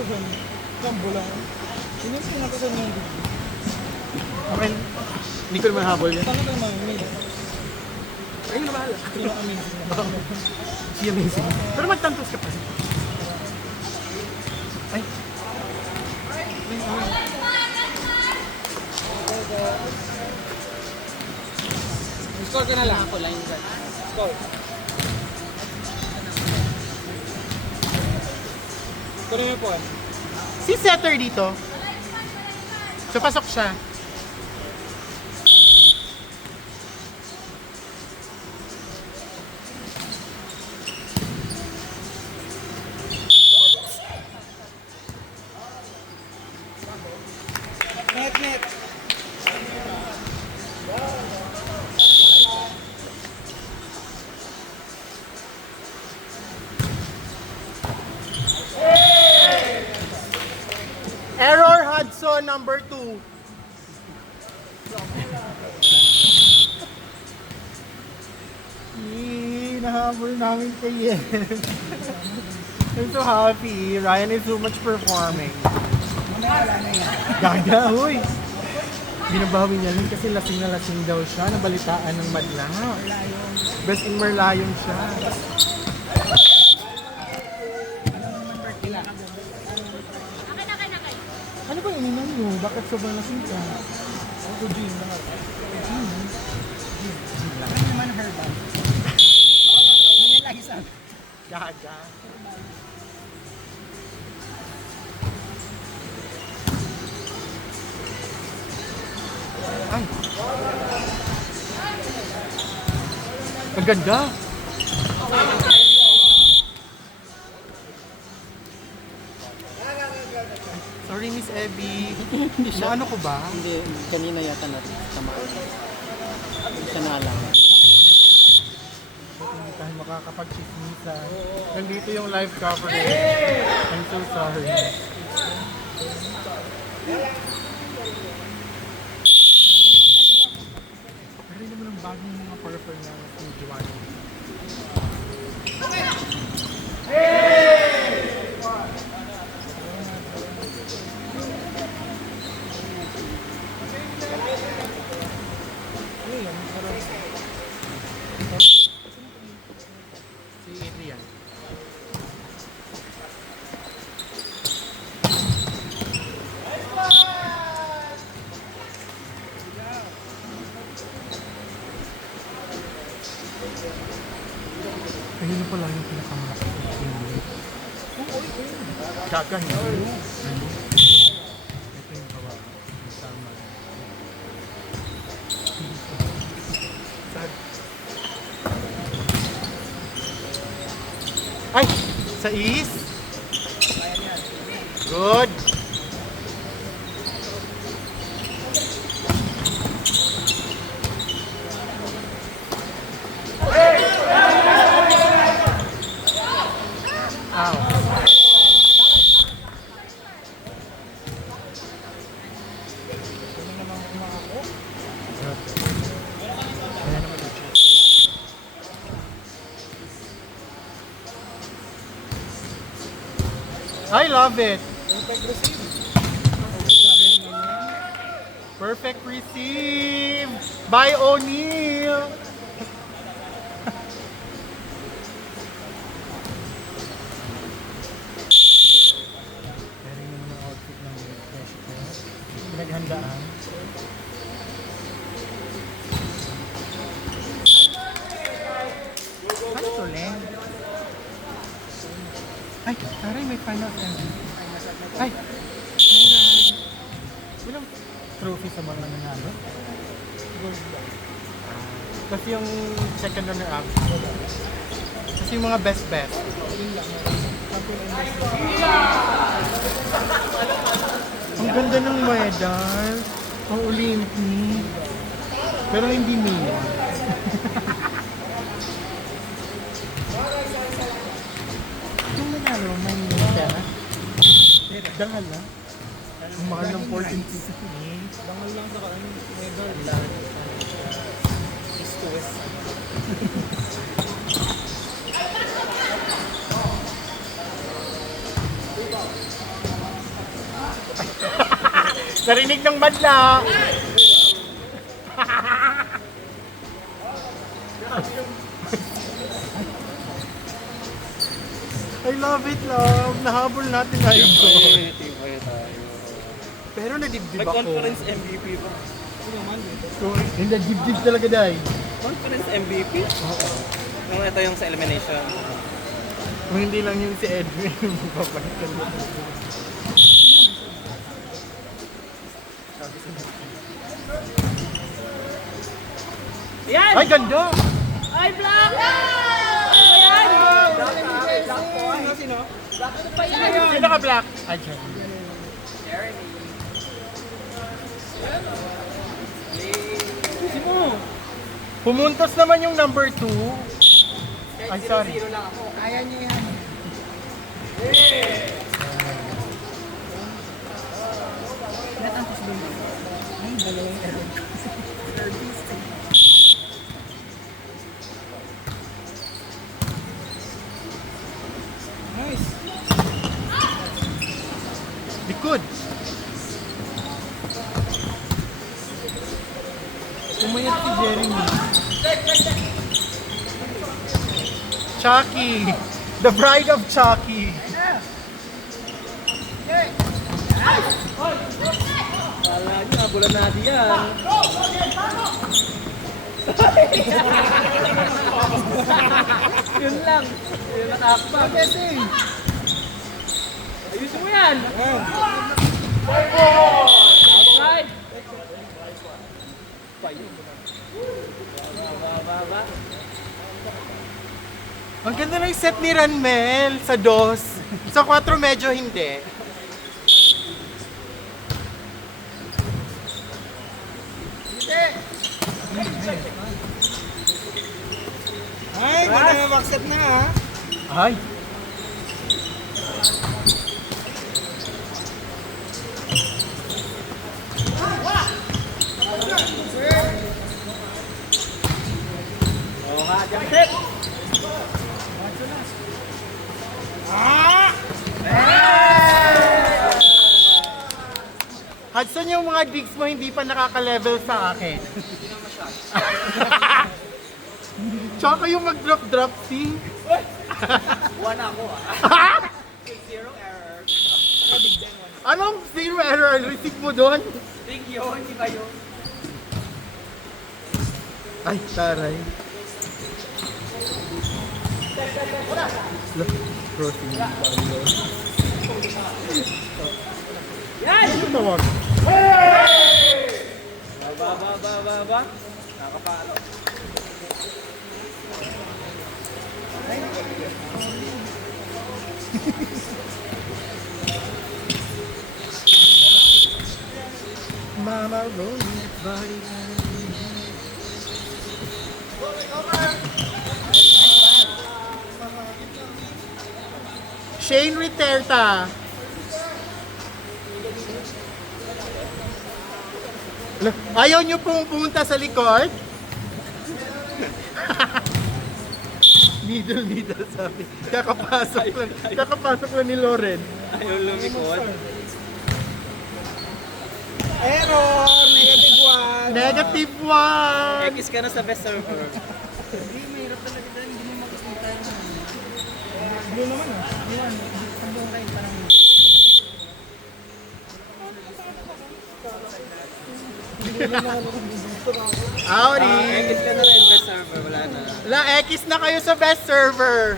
doon. Kambo lang. Inisip na ko sa mga dito. Okay. Hindi ko naman habol yan. Tama ka naman, may. Ayun na bahala. Hindi na amazing na. Si amazing. Pero magtantos ka pa. Ay. Score ka na lang. Ako line dyan. Score. Kunin mo po. Si setter dito. So pasok siya. Net, net. Error Hudson number 2. Nahabol namin kay Yen. I'm so happy. Ryan is so much performing. Wala na yan. Gaga, huy! Binabawi niya rin kasi lasing na lasing daw siya. Nabalitaan ng madla. Best in Merlion siya. Ano ba ininom mo? Bakit sobrang lasing ka? Ako gym lahat. Ano naman herbal? Ano lang isa? Gaga. Ay! Ang ganda! Sorry, Miss Abby. Hindi siya. Ano ko ba? Hindi, kanina yata natin. Tamaan. Hindi siya naalam. Ba't hindi tayo makakapag-chismisa? Nandito yung live coverage. I'm so sorry. Pero naman ang bagong mga perform na si Giovanni. Si Adrian. Ayun na pala yung pinakamalaki. Gaga, hindi. Ito yung bawa. Yung tama. Sad. Ay! Sa is? Good! Ow. Ano naman kumako? Ayan naman yung chat. I love it! Perfect receive. Perfect receive by O'Neal! Pwede naman ang outfit ng Mexico. Pinaghandaan. Ano to, Len? Ay, taray, may final ending. Ay! Taray! Walang trophy sa mga nanalo? Gold lang. Kasi yung second runner-up. Kasi yung mga best-best. Yun lang. Champion and Ang ganda ng medal. Ang Olympic. Pero hindi Mia. Yung nanalo, may pera. Dahil na. Ang mahal ng 14 Bangal lang sa ano, medal. East to west. Narinig ng madla. I love it, love. Nahabol natin na ito. Tibay tayo. Pero nadibdib ako. Mag-conference MVP ba? Hindi, dibdib talaga, Day. Conference MVP? Oo. Yung ito yung sa elimination. Kung hindi lang yun si Edwin, papalitan mo. Yan! Ay, ganda! Ay, Black! Sino ka, Black? Ay, Jeremy. Pumuntos naman yung number 2. Ay, sorry. Kaya niyo yan. Natantos doon. Ay, dalawang error. Nice. Likod. Pumayat si Jeremy. Chucky. The bride of Chucky. Kala nyo, nabulan natin yan. Yun lang. Yun natakpa. Ayusin mo yan. Outside. Baba. Ang ganda ng set ni Ranmel sa DOS. Sa 4 medyo hindi. Ay, ganda na mag-set na ha. Ay. Oo ka, jump set. Hudson, yung mga digs mo hindi pa nakaka-level sa akin. Tsaka yung mag-drop-drop, see? One ako ah. Zero error. Anong zero error? Receipt mo doon? Big yun, di ba yun? Ay, taray. Crossing. Yan! Ano tawag? Baba. Nakapalo. Mama roll your body. Shane Riterta. Ayaw nyo pong pumunta sa likod? Middle sabi. Kakapasok lang ni Loren. Ayaw lumikod. Error! Negative one. Negative 1. X ka na sa best server. Hindi, mahirap talaga dyan. Hindi mo mag-punta yung blue naman ah. Yan, hanggang kayo parang... Howdy! X ka na rin, best server. Wala na. La, X na kayo sa best server.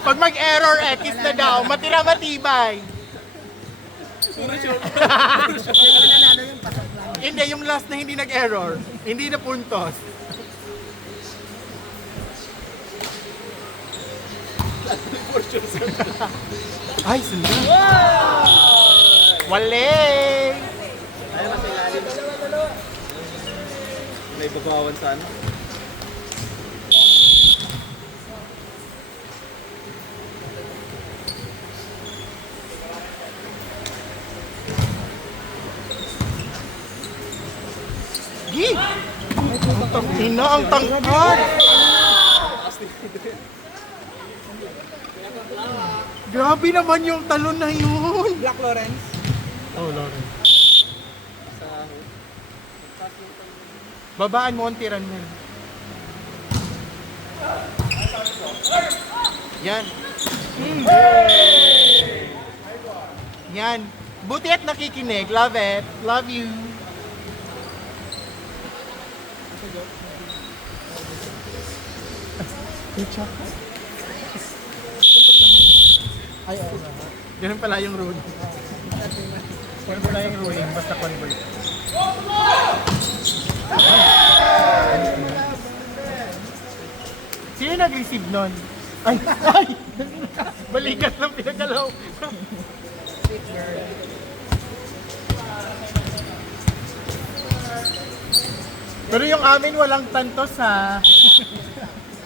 Pag mag-error, X na daw. Matira matibay. Hindi, yung last na hindi nag-error. Hindi na puntos. Ay, sunod. Wale! Ay, mas ilalim. May babawan sa ano? Gi! Ang tangina, ang tangkad! Grabe naman yung talon na yun! Black Lawrence. Oh, Lord. Babaan mo, tiran mo. Yan. Yan. Buti at nakikinig. Love it. Love you. Ay, ay. Ganun pala yung ruling. Ganun pala yung ruling. Basta convert. Sino nag-receive nun? Ay! Ay! Balikat lang pinagalaw. Pero yung amin walang tantos ha.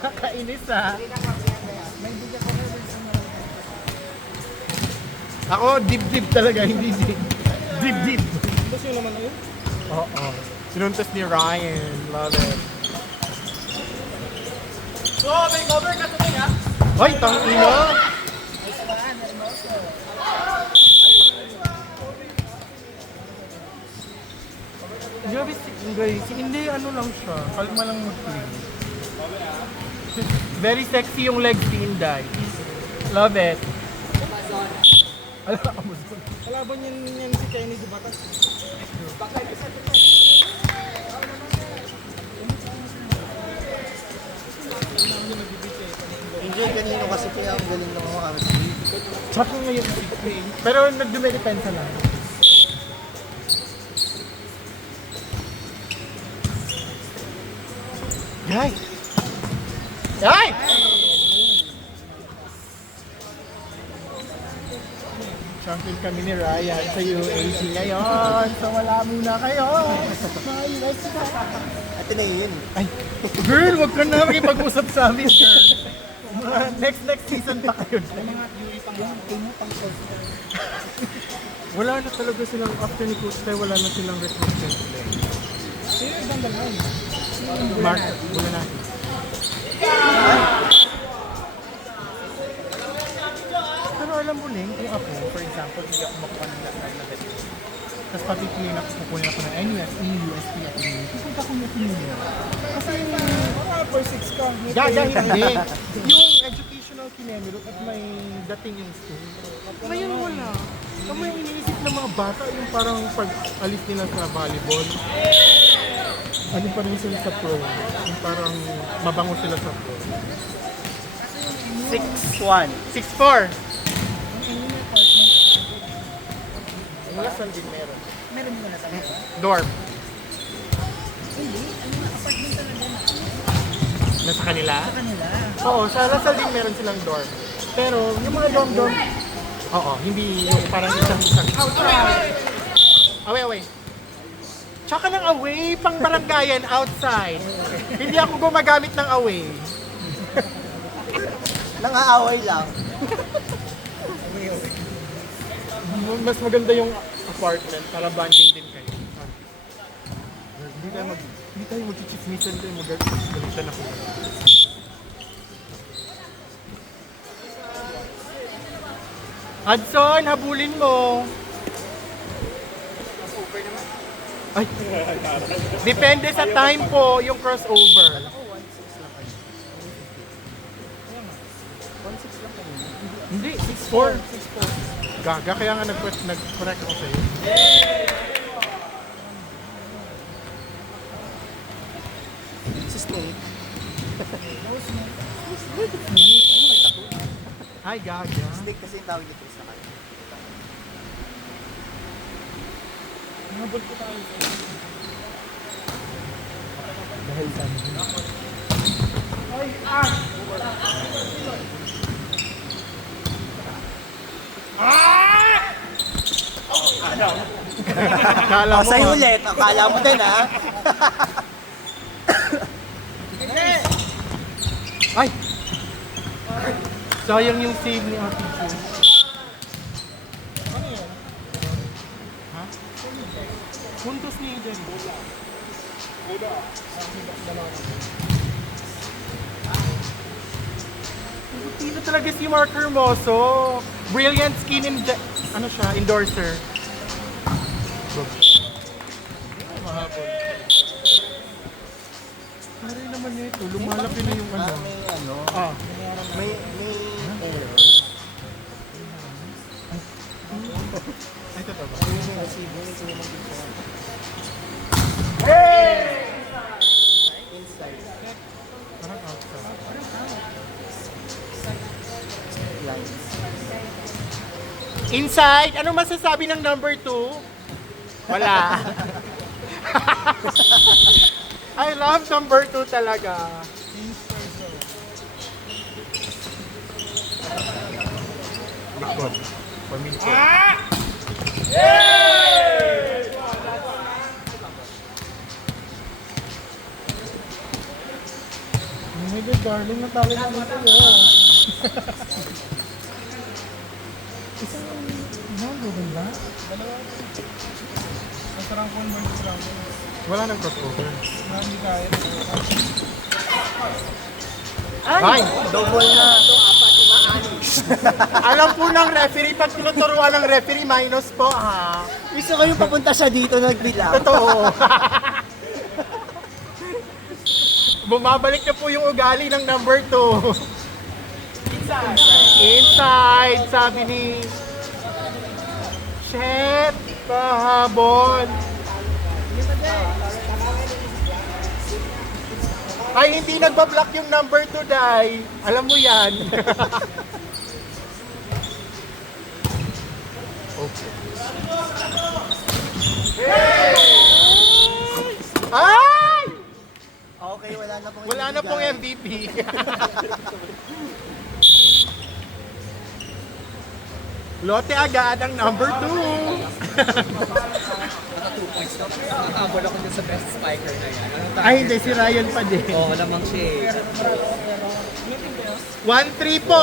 Kakainis ha. Ako dib-dib talaga, hindi dib. Dib-dib. Tapos yung naman na yun? Oo. Sinuntas ni Ryan. Love it. So, may cover ka sa kanya? Hoy, tangina! Grabe si Inday, ano lang siya. Kalma lang mag-play. Very sexy yung legs ni Inday. Love it. Alam ka mo. Kalaban yan si Kenny sa batas. Enjoy kanino kasi kaya ang galing ng mga RC. Tsaka ngayon si Queen. Pero nagdumedepensa lang. Yay! Yay! Champion kami ni Ryan sa UAG ngayon. So wala muna kayo. Ate na yun. Ay, girl, wag ka na makipag-usap sa amin, girl. Next season pa kayo. Wala na talaga silang, after ni Coach Tay, wala na silang restrictions. Sino yung dandalahan? Mark, wala na. Pero alam mo, Ling, kung ako, for example, hindi ako makuha ng lahat na bet. Tapos papipili na kukunin ako ng NUS, USP at USP. Pupunta ko yung pinili. Kasi For 6 ka. Gaga, hindi. Yung educational kinemirot at may dating yung school. Ngayon wala. Kami yung iniisip ng mga bata, yung parang pag-alis nila sa volleyball, ano pa rin sila sa pro. Yung parang mabango sila sa pro. 6-1. 6'4". Wala saan din meron. Meron mo na talaga? Dorm. Hindi. Ano na, apartment talaga na. Nasa kanila? Sa kanila. Oo, sa Lasal din meron silang dorm. Pero yung mga dorm, oo, hindi yung parang isang outside. Away. Tsaka ng away, pang baranggayan, outside. Hindi ako gumagamit ng away. Nang-aaway lang. Mas maganda yung apartment para bonding din kayo. Hindi tayo mag-chichismisan tayo, mag-galitan ako. Hudson, habulin mo. Ay. Depende sa time po yung crossover. Hindi, 6'4". Gaga, kaya nga nag-correct ako sa'yo. Si Snake. Ay, gaga. Snake kasi yung tawag nito sa kanya. Nabot ko tayo. Dahil sa Kala mo, Sa'yo ulit. Akala mo din ha. Ay! Sayang yung save ni Ate Jo. Ano yan? Ha? Puntos ni Eden. Dito talaga si Mark Hermoso. Brilliant skin ano siya, endorser. Mahabol. ito, lumalaki na yung ano. May ano, Ah, may error. ay, ito ba? Yung may resibo, ito yung mag-isa. Inside. Parang outside. Lines. Inside, ano masasabi ng number 2? Wala. I love number 2 talaga. Likod. Pamilya. May good darling, natalo na dito yun. Isang doon ba? Masarang phone mo yung sarang. Wala nang crossover. Marami kaya. Ay! Double na. Alam po ng referee, pag tinuturuan ng referee, minus po ha. Gusto ko yung papunta siya dito nagbilang. Totoo. Bumabalik na po yung ugali ng number 2. Inside, sabi ni Chef Pahabol. Ay, hindi nagbablock yung number 2, Day. Alam mo yan. Okay. Ay! Okay, wala na pong Wala na pong ibibigay. MVP. Lotte agad ang number 2. Nakakabol ako dun sa best spiker na yan. Anong Ay, hindi. Si Ryan pa din. Oo, lamang siya eh. 1-3 po.